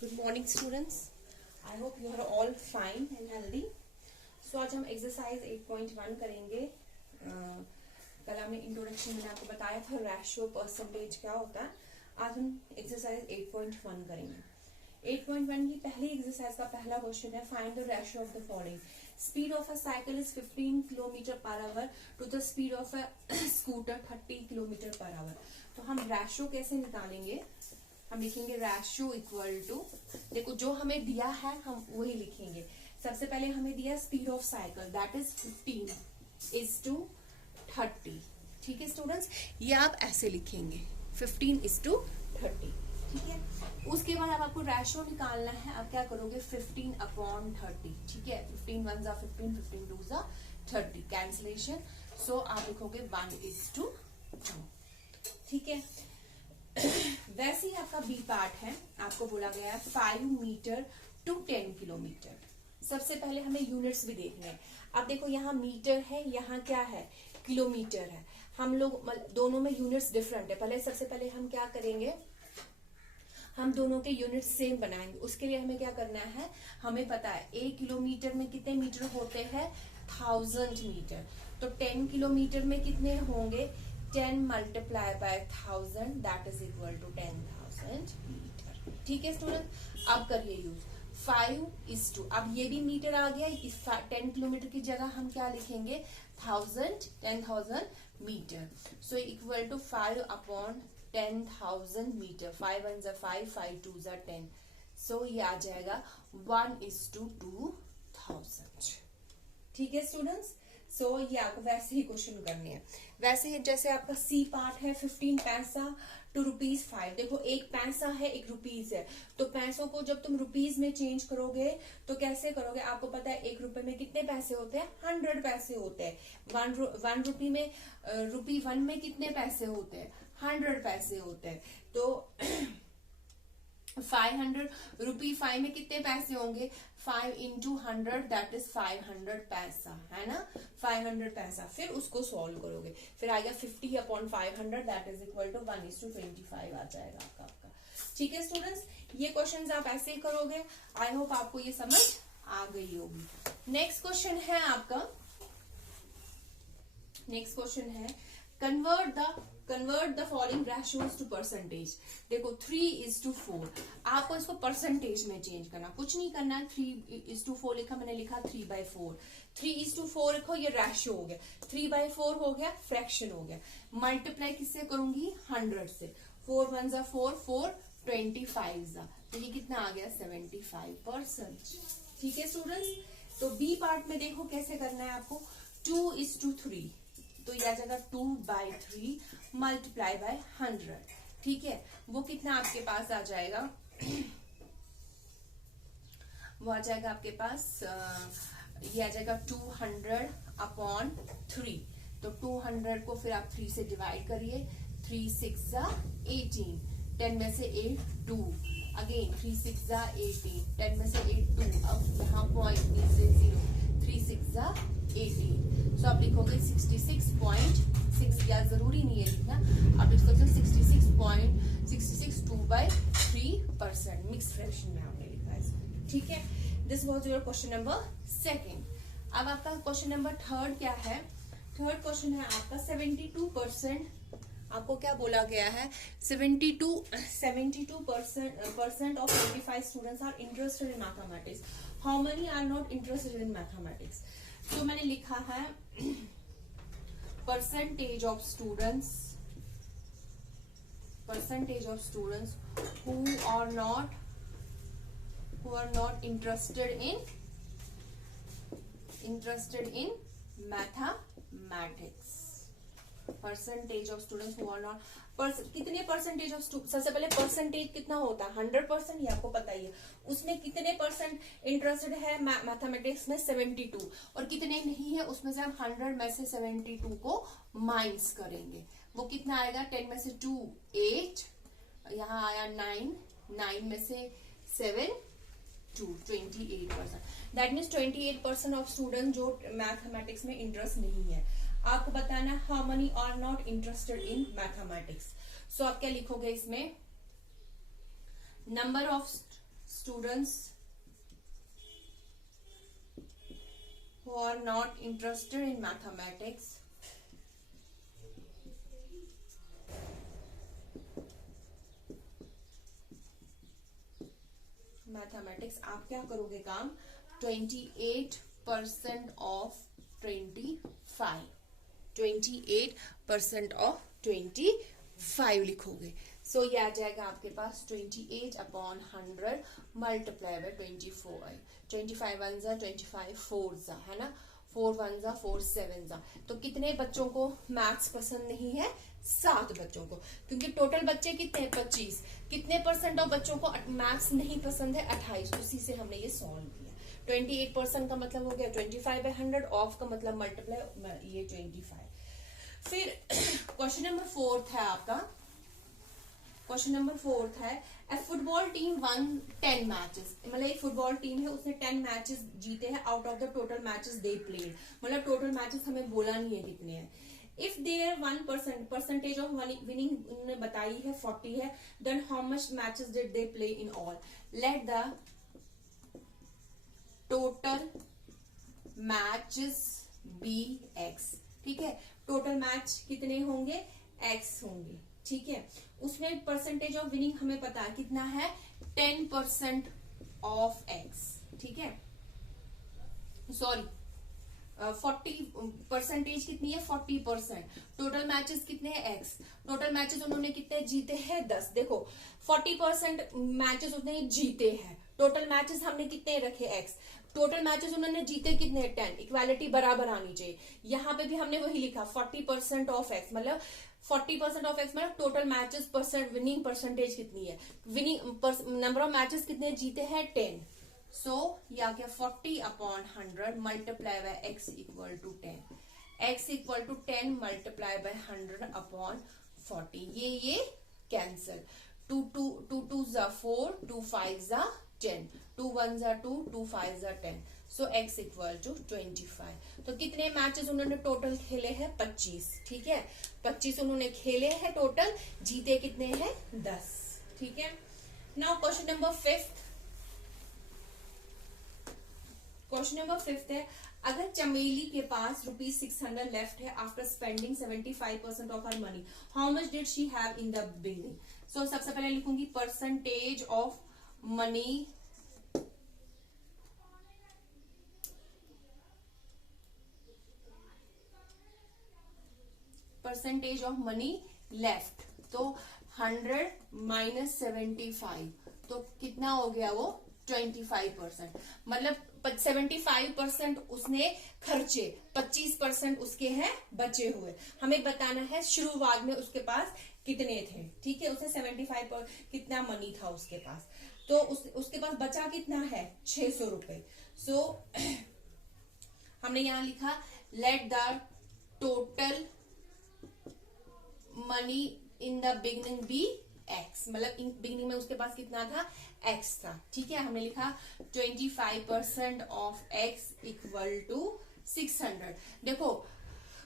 Good morning students, I hope you are all fine and healthy. So आज हम exercise 8.1 करेंगे। कल हमने इंट्रोडक्शन में आपको बताया था रेशियो परसेंटेज क्या होता है। आज हम एक्सरसाइज 8.1 करेंगे। 8.1 की पहली एक्सरसाइज का पहला क्वेश्चन है, find the ratio of the following. Speed of a cycle is 15 kilometre per hour to the speed of a scooter 30 kilometre per hour. तो हम रेशियो कैसे निकालेंगे? हम लिखेंगे रेशियो इक्वल टू, देखो जो हमें दिया है हम वही लिखेंगे। सबसे पहले हमें दिया speed of cycle that is 15:30। ठीक है स्टूडेंट्स, ये आप ऐसे लिखेंगे 15:30। ठीक है, उसके बाद अब आपको रेशियो निकालना है। आप क्या करोगे 15/30। ठीक है, 15 1 15, 15 2 30 कैंसिलेशन। सो आप लिखोगे 1:2। ठीक है, वैसे ही आपका बी पार्ट है, आपको बोला गया है 5 मीटर टू 10 किलोमीटर। सबसे पहले हमें यूनिट्स भी देखने हैं। अब देखो यहाँ मीटर है, यहाँ क्या है किलोमीटर है। हम लोग दोनों में यूनिट्स डिफरेंट है। पहले सबसे पहले हम क्या करेंगे, हम दोनों के यूनिट्स सेम बनाएंगे। उसके लिए हमें क्या करना है, हमें पता है 1 किलोमीटर में कितने मीटर होते हैं 1000 मीटर। तो 10 किलोमीटर में कितने होंगे 10 multiply by 1000 that is equal to 10,000 metre. ठीक है स्टूडेंट, अब करिए यूज 5:2। अब ये भी मीटर आ गया, इस 10 किलोमीटर की जगह हम क्या लिखेंगे 10,000 metre. So equal to 5/10,000 metre. 5 1 5, 5 2 10। So ये आ जाएगा 1:2000। ठीक है स्टूडेंट्स, सो ये आपको वैसे ही क्वेश्चन करने हैं। वैसे ही जैसे आपका सी पार्ट है 15 पैसा टू ₹5। देखो एक पैसा है एक रुपीज है, तो पैसों को जब तुम रुपीज में चेंज करोगे तो कैसे करोगे? आपको पता है 1 रुपए में कितने पैसे होते हैं 100 पैसे होते हैं। 1 रुपी में रुपी 1 में कितने पैसे होते हैं 100 पैसे होते हैं। तो 500 रुपी 5 में कितने पैसे होंगे 5 into 100 दैट इज 500 पैसा, है ना 500 पैसा। फिर उसको सॉल्व करोगे, फिर आएगा 50/500 दैट इज इक्वल टू 1:25 आ जाएगा आपका। ठीक है स्टूडेंट्स, ये क्वेश्चंस आप ऐसे ही करोगे। आई होप आपको ये समझ आ गई होगी। नेक्स्ट क्वेश्चन है आपका, नेक्स्ट क्वेश्चन है convert the following ratios to percentage. देखो 3:4, आपको इसको परसेंटेज में चेंज करना, कुछ नहीं करना। 3:4 लिखा, मैंने लिखा 3/4। 3:4 लिखो, ये रेशियो हो गया। 3/4 हो गया, फ्रैक्शन हो गया। मल्टीप्लाई किससे करूंगी 100 से। 4 1 4, 4 25 तो ये कितना आ गया 75%। ठीक है स्टूडेंट्स, तो बी पार्ट में देखो कैसे करना है आपको। 2:3, तो यह जगह 2/3 मल्टीप्लाई बाय 100। ठीक है, वो कितना आपके पास आ जाएगा वो आ जाएगा आपके पास ये आ जाएगा 200/3। तो 200 को फिर आप 3 से डिवाइड करिए। 3 6 18, 10 में से 8 2, अगेन 3 6 18, 10 में से 8 2। अब यहाँ पॉइंट नीचे 0, 3 6 18। सो आप लिखोगे 66.6, या जरूरी नहीं है लिखना, आप लिख सकते हो 66.66 2/3% मिक्स फ्रैक्शन में हमने लिखा है। ठीक है, this was your question number second. अब आपका क्वेश्चन नंबर थर्ड क्या है? थर्ड क्वेश्चन है आपका 72%। आपको क्या बोला गया है 72% of 25 students are interested in mathematics. How many are not interested in mathematics? तो मैंने लिखा है percentage of students who are not interested in mathematics। Percentage of students who are not, कितने परसेंटेज ऑफ, सबसे पहले परसेंटेज कितना होता है 100%, ये आपको पता ही है। उसमें कितने परसेंट इंटरेस्टेड है मैथमेटिक्स में 72, और कितने नहीं है उसमें से हम 100 में से 72 को माइनस करेंगे। वो कितना आएगा 10 में से 2 8, यहाँ आया 9 में से 7 2, 28%। दैट मीन्स 28% ऑफ स्टूडेंट जो मैथमेटिक्स में इंटरेस्ट नहीं है। आपको बताना how many are not interested in mathematics. So आप क्या लिखोगे इसमें, number of students who are not interested in mathematics, आप क्या करोगे काम, 28% ऑफ 25, 28% ऑफ 25 लिखोगे. सो ये आ जाएगा आपके पास 28/100 मल्टीप्लाई बाय 24. 25 1 जा 25 4 जा, है ना, 4 1 जा 4 7 जा. तो कितने बच्चों को मैथ्स पसंद नहीं है, 7 बच्चों को, क्योंकि टोटल बच्चे कितने हैं 25. कितने परसेंट ऑफ बच्चों को मैथ्स नहीं पसंद है, 28. उसी से हमने ये सॉल्व किया. 28% का मतलब हो गया 25/100, ऑफ का मतलब मल्टीप्लाई ये 25. फिर क्वेश्चन नंबर 4 है आपका. क्वेश्चन नंबर 4 है, ए फुटबॉल टीम वन 10 मैचेस. मतलब एक फुटबॉल टीम है, उसने 10 मैचेस जीते हैं out of the total matches they played. मतलब टोटल मैचेस हमें बोला नहीं है कितने हैं. If there 1% percentage of winning उन्होंने बताई है 40 है, then how much matches did they play in all. Let the total matches be x. ठीक है, टोटल मैच कितने होंगे, x होंगे. ठीक है, उसमें परसेंटेज ऑफ विनिंग हमें पता है कितना है, 10% ऑफ x. ठीक है, सॉरी 40% कितनी है, 40%. टोटल मैचेस कितने हैं, x. टोटल मैचेस उन्होंने कितने जीते हैं, 10. देखो 40% मैचेस उसने जीते हैं, टोटल मैचेस हमने कितने रखे, x. टोटल मैचेस उन्होंने जीते कितने, 10. इक्वालिटी बराबर आनी चाहिए. यहाँ पे भी हमने वही लिखा 40% ऑफ x. मतलब 40% ऑफ x मतलब टोटल मैचेस विनिंग परसेंटेज कितनी है, विनिंग नंबर ऑफ मैचेस कितने जीते हैं, 10. सो या क्या 40/100 multiply by x equal to 10. x equal to 10 multiply by 100/40. ये कैंसल. 2 2 जा 4, 2 5 जा 10, 2 1 जा 2, 2 5 जा 10. सो x इक्वल टू 25. तो कितने मैचेस उन्होंने टोटल खेले हैं, 25. ठीक है, 25 उन्होंने खेले हैं टोटल, जीते कितने हैं, 10. ठीक है. Now question number 5. Question number 5 है, अगर चमेली के पास ₹600 लेफ्ट है after spending 75% of her money, how much did she have in the beginning. So सबसे पहले लिखूंगी परसेंटेज ऑफ मनी लेफ्ट. तो 100 माइनस 75, तो कितना हो गया वो 25%. मतलब 75% उसने खर्चे, 25% उसके हैं बचे हुए. हमें बताना है शुरुआत में उसके पास कितने थे. ठीक है, उसने 75% कितना मनी था उसके पास, तो उसके पास बचा कितना है, 600 रुपए. सो हमने यहां लिखा let the total money in the beginning be x. मतलब बिगिनिंग में उसके पास कितना था, x था. ठीक है, हमने लिखा 25% ऑफ x इक्वल टू 600. देखो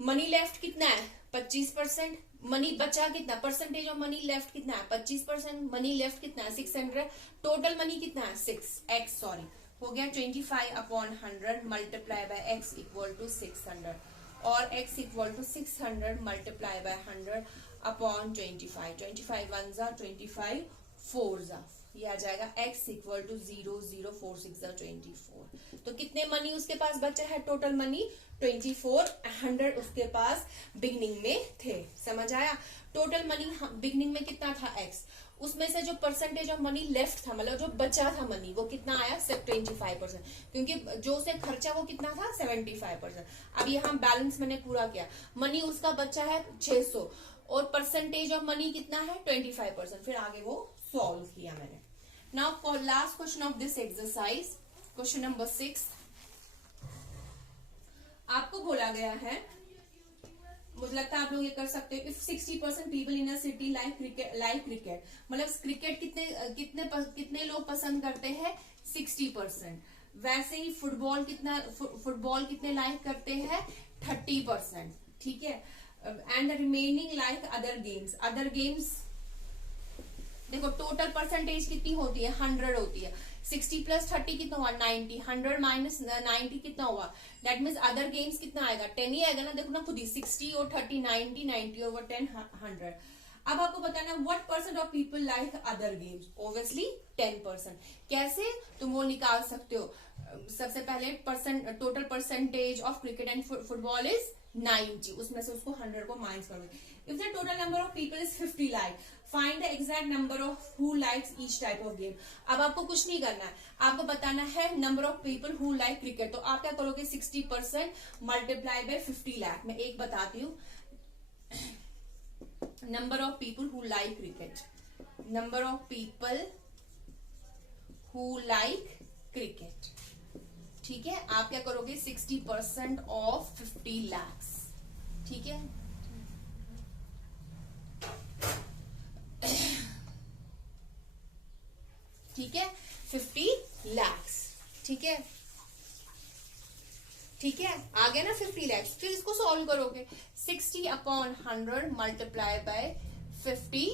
मनी लेफ्ट कितना है, 25%. मनी बचा कितना, परसेंटेज ऑफ मनी लेफ्ट कितना है, 25%. मनी लेफ्ट कितना है, 600. टोटल मनी कितना है, 6x. सॉरी, हो गया 25/100 multiply by x equal to 600. और x equal to 600 multiply by 100 upon 25. 25 1 जा 25 4 जा, ये आ जाएगा x इक्वल टू 0 0 4 6 जा 24. तो कितने मनी उसके पास बचा है, टोटल मनी 2400 उसके पास बिगनिंग में थे. समझ आया. टोटल मनी बिगनिंग में कितना था, x. उसमें से जो परसेंटेज ऑफ मनी लेफ्ट था, मतलब जो बचा था मनी, वो कितना आया, सिर्फ 25%. क्योंकि जो उसे खर्चा वो कितना था, 75%. अब यहाँ बैलेंस मैंने पूरा किया. मनी उसका बचा है 600 और परसेंटेज ऑफ मनी कितना है, 25%. फिर आगे वो सॉल्व किया मैंने. Now for last question of this exercise, question number 6. आपको बोला गया है, मुझे लगता है आप लोग ये कर सकते हो, if 60% people in a city like cricket. मतलब क्रिकेट कितने लोग पसंद करते हैं, 60%. वैसे ही फुटबॉल कितने लाइक करते हैं, 30%. ठीक है, and the remaining like other games. देखो टोटल परसेंटेज कितनी होती है, 100 होती है। 60 प्लस 30 कितना हुआ, 90। 100 माइनस 90 कितना हुआ, दैट मीन्स अदर गेम्स कितना आएगा, 10 ही आएगा ना। देखो ना खुद ही, 60 और 30 90, 90 ओवर 10 100। अब आपको बताना है what percent of people like other games, obviously 10%। कैसे, तुम वो निकाल सकते हो। सबसे पहले total percentage of cricket and football is 90, उसमें से उसको 100 को माइनस करोगे। If the total number of people is 50 like, find the exact number of who likes each type of game. अब आपको कुछ नहीं करना है, आपको बताना है number of people who like cricket. तो आप क्या करोगे, 60% मल्टीप्लाई बाय 50 लाख। मैं एक बताती हूँ, number of people who like cricket, number of people who like cricket, ठीक है। आप क्या करोगे, 60% ऑफ 50 lakhs, ठीक है। ठीक है, 50 lakhs, ठीक है, ठीक है। आ गया ना 50 lakhs। फिर इसको सॉल्व करोगे, 60 अपॉन 100 मल्टीप्लाई बाय 50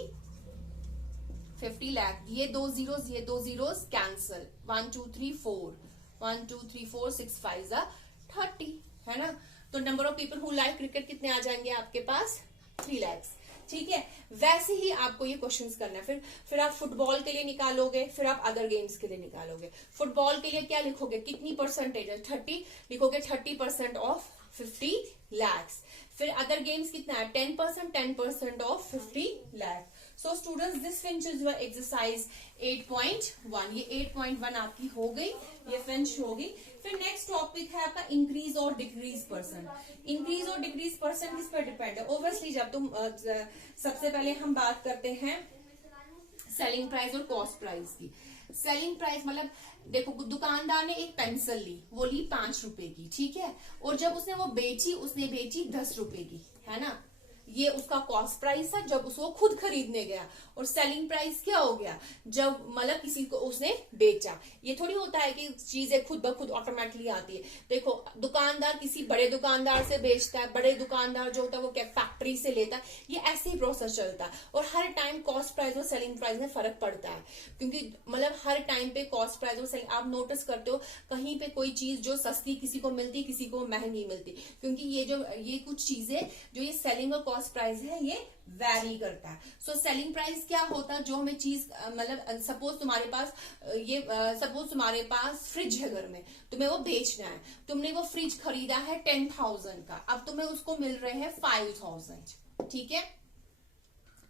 लाख। ये 2 जीरोस, ये 2 जीरोस कैंसल, 1 2 3 4, 1 2 3 4 6 5 30, है ना। तो number of people who like cricket कितने आ जाएंगे आपके पास, 3 lakhs, ठीक है। वैसे ही आपको ये क्वेश्चंस करना है। फिर आप फुटबॉल के लिए निकालोगे, फिर आप अदर गेम्स के लिए निकालोगे। फुटबॉल के लिए क्या लिखोगे, कितनी परसेंटेज है, 30, लिखोगे 30% ऑफ 50 lakhs। फिर अदर गेम्स कितना है, 10%, 10% of 50 lakh। So students, this finishes your exercise 8.1। ये 8.1 आपकी हो गई, ये फिनिश होगी। फिर नेक्स्ट टॉपिक है आपका इंक्रीज और डिक्रीज परसेंट। इंक्रीज और डिक्रीज परसेंट किस पर डिपेंड है, ओब्वियसली जब तुम सबसे पहले हम बात करते हैं सेलिंग प्राइस और कॉस्ट प्राइस की। सेलिंग प्राइस मतलब देखो, दुकानदार ने एक पेंसिल ली, वो ली 5 रुपए की, ठीक है। और जब उसने वो बेची, उसने बेची 10 रुपए की, है ना। ये उसका कॉस्ट प्राइस था जब उसको खुद खरीदने गया। और सेलिंग प्राइस क्या हो गया, जब मतलब किसी को उसने बेचा। ये थोड़ी होता है कि चीजें खुद ब खुद ऑटोमेटिकली आती है। देखो, दुकानदार किसी बड़े दुकानदार से बेचता है, बड़े दुकानदार जो होता है वो क्या फैक्ट्री से लेता है, ये ऐसे ही प्रोसेस चलता है। और हर टाइम कॉस्ट प्राइस और सेलिंग प्राइस में फर्क पड़ता है, क्योंकि मतलब हर टाइम पे कॉस्ट प्राइस और सेलिंग, आप नोटिस करते हो कहीं पे कोई चीज जो सस्ती किसी को मिलती, किसी को महंगी मिलती, क्योंकि ये कुछ चीजें जो ये सेलिंग और कॉस्ट प्राइस है ये वैरी करता है। सो सेलिंग प्राइस क्या होता है, जो हमें चीज मतलब सपोज तुम्हारे पास फ्रिज है घर में, तुम्हें वो बेचना है। तुमने वो फ्रिज खरीदा है 10,000 का, अब तुम्हें उसको मिल रहे हैं 5,000, ठीक है,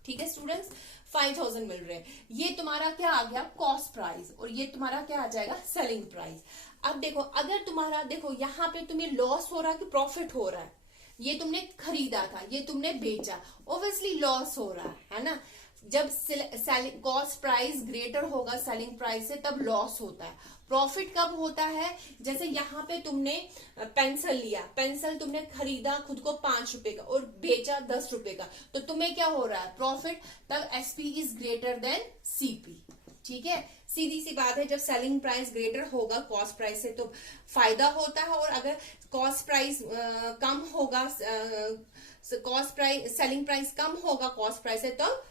ठीक है स्टूडेंट्स, 5,000 मिल रहे हैं। ये तुम्हारा क्या आ गया, कॉस्ट प्राइस, और ये तुम्हारा क्या आ जाएगा, सेलिंग प्राइस। अब देखो, अगर तुम्हारा देखो यहाँ पे तुम्हें लॉस हो रहा है कि प्रॉफिट हो रहा है, ये तुमने खरीदा था, ये तुमने बेचा, ऑब्वियसली लॉस हो रहा है ना। जब कॉस्ट प्राइस ग्रेटर होगा सेलिंग प्राइस से, तब लॉस होता है। प्रॉफिट कब होता है, जैसे यहाँ पे तुमने पेंसिल लिया, पेंसिल तुमने खरीदा खुद को 5 रुपए का और बेचा 10 रुपए का, तो तुम्हें क्या हो रहा है, प्रॉफिट। तब SP is greater than CP, ठीक है। सीधी सी बात है, जब सेलिंग प्राइस ग्रेटर होगा कॉस्ट प्राइस से तो फायदा होता है, और अगर कॉस्ट प्राइस कम होगा, कॉस्ट प्राइस सेलिंग प्राइस कम होगा कॉस्ट प्राइस से, तो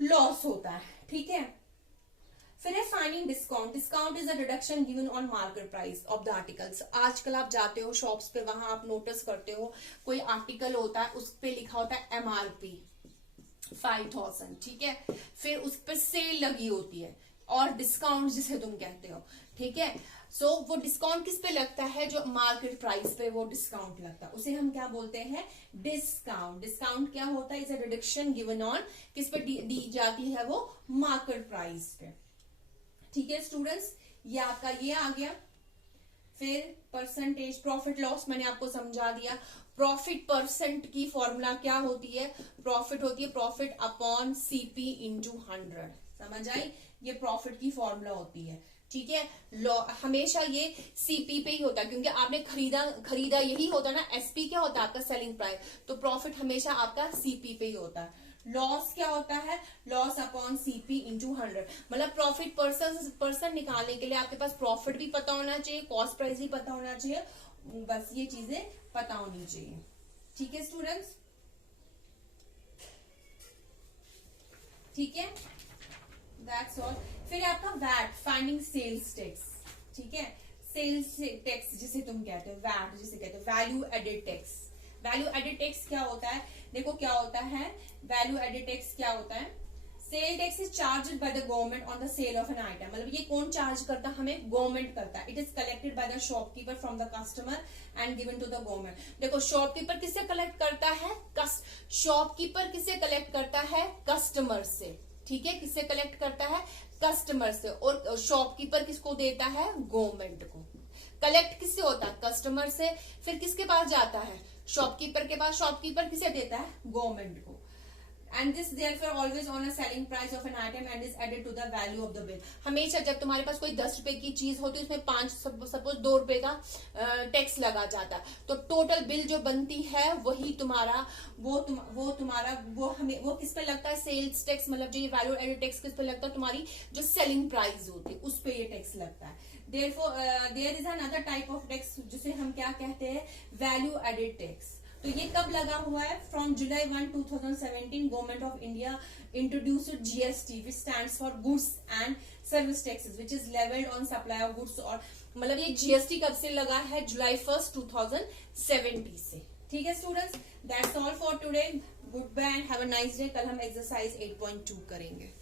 लॉस होता है, ठीक है। फिर है finding discount. Discount is a deduction given on market price of the articles. आजकल आप जाते हो शॉप्स पे, वहां आप नोटिस करते हो कोई आर्टिकल होता है, उस पे लिखा होता है एमआरपी 5,000, ठीक है। फिर उस पर सेल लगी होती है और डिस्काउंट जिसे तुम कहते हो, ठीक है। सो वो डिस्काउंट किस पे लगता है, जो मार्केट प्राइस पे वो डिस्काउंट लगता है, उसे हम क्या बोलते हैं, डिस्काउंट। डिस्काउंट क्या होता है, is a deduction given on, किस पे दी जाती है, वो मार्केट प्राइस पे, ठीक है स्टूडेंट्स। ये आपका ये आ गया। फिर परसेंटेज, प्रॉफिट लॉस मैंने आपको समझा दिया। प्रॉफिट परसेंट की फॉर्मूला क्या होती है, प्रॉफिट होती है प्रॉफिट अपॉन सीपी इंटू 100, समझ आई। ये प्रॉफिट की फॉर्मूला होती है, ठीक है। हमेशा ये सीपी पे ही होता है, क्योंकि आपने खरीदा यही होता है ना। एसपी क्या होता है आपका, सेलिंग प्राइस, तो प्रॉफिट हमेशा आपका सीपी पे ही होता है। लॉस क्या होता है, लॉस अपॉन सीपी इंटू 100, मतलब प्रॉफिट परसेंट निकालने के लिए आपके पास प्रॉफिट भी पता होना चाहिए, कॉस्ट प्राइस भी पता होना चाहिए, बस ये चीजें पता होनी चाहिए, ठीक है स्टूडेंट्स, ठीक है। That's all. फिर आपका वैट, फाइंडिंग सेल्स टैक्स, ठीक है, सेल्स टैक्स जिसे तुम कहते हो, वैट जिसे कहते हो, value added tax. Value added tax क्या होता है, देखो क्या होता है, वैल्यू एडेड टैक्स क्या होता है, sale tax is charged by the government on the sale of an item, मतलब ये कौन चार्ज करता है, हमें गवर्नमेंट करता है। It is collected by the shopkeeper from the customer and given to the government. देखो शॉपकीपर किससे कलेक्ट करता है, शॉपकीपर किससे कलेक्ट करता है, कस्टमर से, ठीक है, किससे कलेक्ट करता है, कस्टमर से, और शॉपकीपर किसको देता है, गवर्नमेंट को। कलेक्ट किससे होता है, कस्टमर से, फिर किसके पास जाता है, शॉपकीपर के पास, शॉपकीपर किसे देता है, गवर्नमेंट को। And this therefore always on a selling price of an item and is added to the value of the bill। हमेशा जब तुम्हारे पास कोई 10 रुपए की चीज होती है उसमें 5 सपोज 2 रुपए का टैक्स लगा जाता है, तो टोटल बिल जो बनती है वही तुम्हारा वो किस पे लगता है, सेल्स टैक्स, मतलब जो ये वैल्यू एडेड टैक्स किस पे लगता है, तुम्हारी जो सेलिंग प्राइस होती है उस पे ये टैक्स लगता है। Therefore there is another type of tax जिसे हम क्या कहते हैं, वैल्यू एडेड टैक्स। तो ये कब लगा हुआ है, from July 1, 2017 government of India introduced GST which stands for goods and service taxes which is levied on supply of goods. और मतलब ये जीएसटी कब से लगा है, जुलाई 1, 2017 से, ठीक है students. That's all for today, good bye and have a nice day. कल हम एक्सरसाइज 8.2 करेंगे।